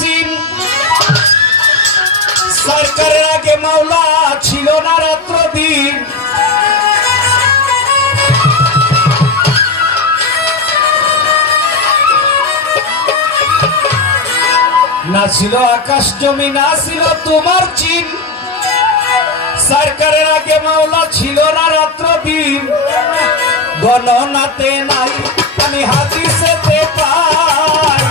চিন সরকারের আগে মাওলা ছিল না রাত্র দিন না ছিল আকাশ জমি, না ছিল তোমার চিন। সরকারের আগে মাওলা ছিল না রাত্র দিন গণনাতে নাই, আমি হাদিসেতে পাই।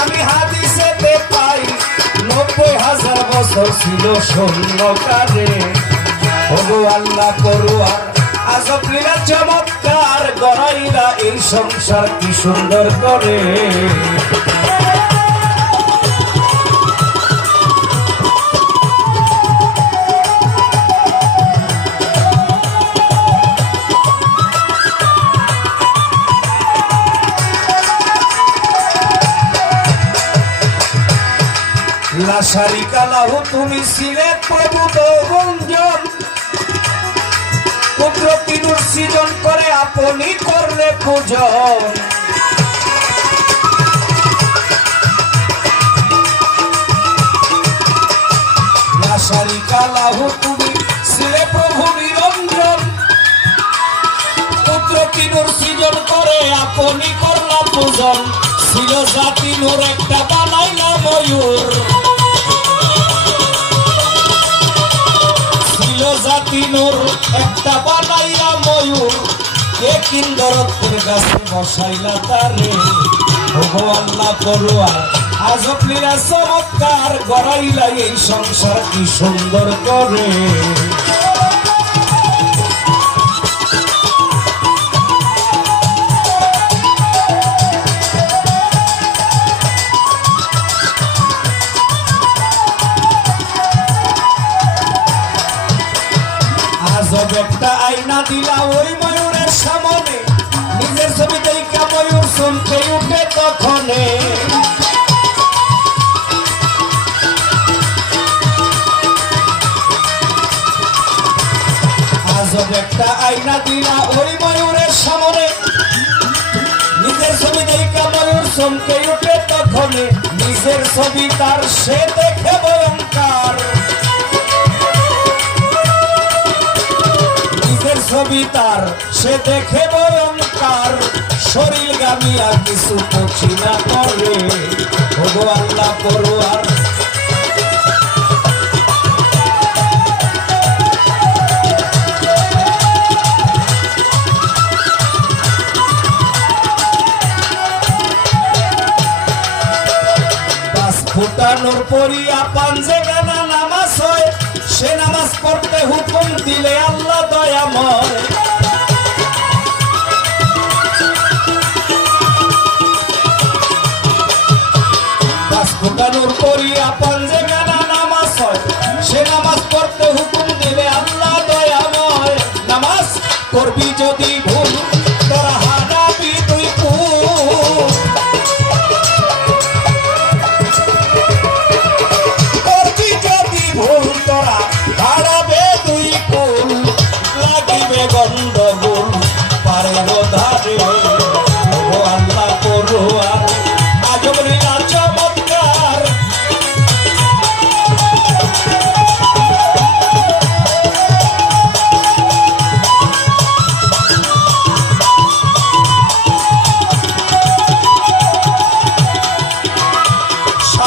আমি হাদিসেতে পাই, নব্বই হাজার বছর ছিল শূন্যকারে ওগো আল্লাহ করুয়ার আজব লীলা চমৎকার গড়াইরা এই সংসার কি সুন্দর করে। লাশারি কালাহু, তুমি ছিলে প্রভু রঞ্জন পুত্র তিনুর সৃজন করে আপনি করলে পূজন। লাশারি কালাহু, তুমি ছিলে প্রভু নিরঞ্জন। পুত্র তিনুর সৃজন করে আপনি করলা পূজন। ছিল জাতি নূর একটা বানাইলা ময়ূর। নূর একটা বানাইলা ময়ূর। কে কিন্দরত্বের গাছে বসাইলা তারে? ওগো আল্লাহ করুয়া আজব চমৎকার গড়াইলা এই সংসার কি সুন্দর করে। একটা আয়না দিলা ওই ময়ূরের সামনে। নিজের ছবি দেখা ময়ূর শুনতে উঠে তখনে। একটা আয়না দিলা ওই ময়ূরের সামনে। নিজের ছবি দেখা ময়ূর উঠে তখনে। নিজের ছবি তার সে দেখে তার সে দেখে ভয়ঙ্কর শরীর গামিয়া কিছু পছি না করে। ভগবান না করো পাঁচ নামাজ হয়, সে নামাজ পড়তে হুকুম দিলে আল্লাহ দয়াময় পাঁচ ফুটানোর পরিয়া পাঞ্জে নামাজ সে নামাজ পড়তে হুকুম দিলে আল্লাহ দয়াময় নামাজ করবি যদি ভুল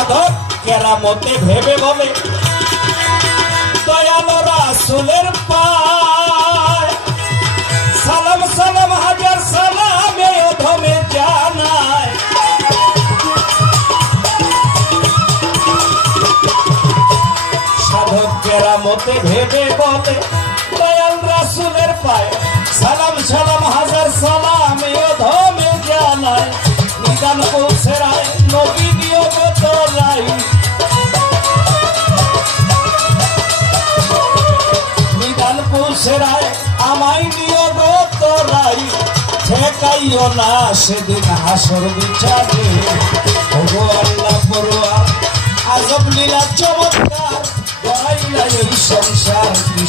সাধক কেরামতে ভেবে বলে। রাসুলের সালাম সালাম, হাজার সালামে জানায়। সাধক কেরামতে ভেবে বলে, দয়াল রাসুলের পায়। সালাম সালাম, হাজার সালামে। ঠেকাইও না, সেদিন হাসর বিচারে। ওগো আল্লাহ পড়ুয়া আজব লীলা চমৎকার। গড়াইলা এই সংসার কি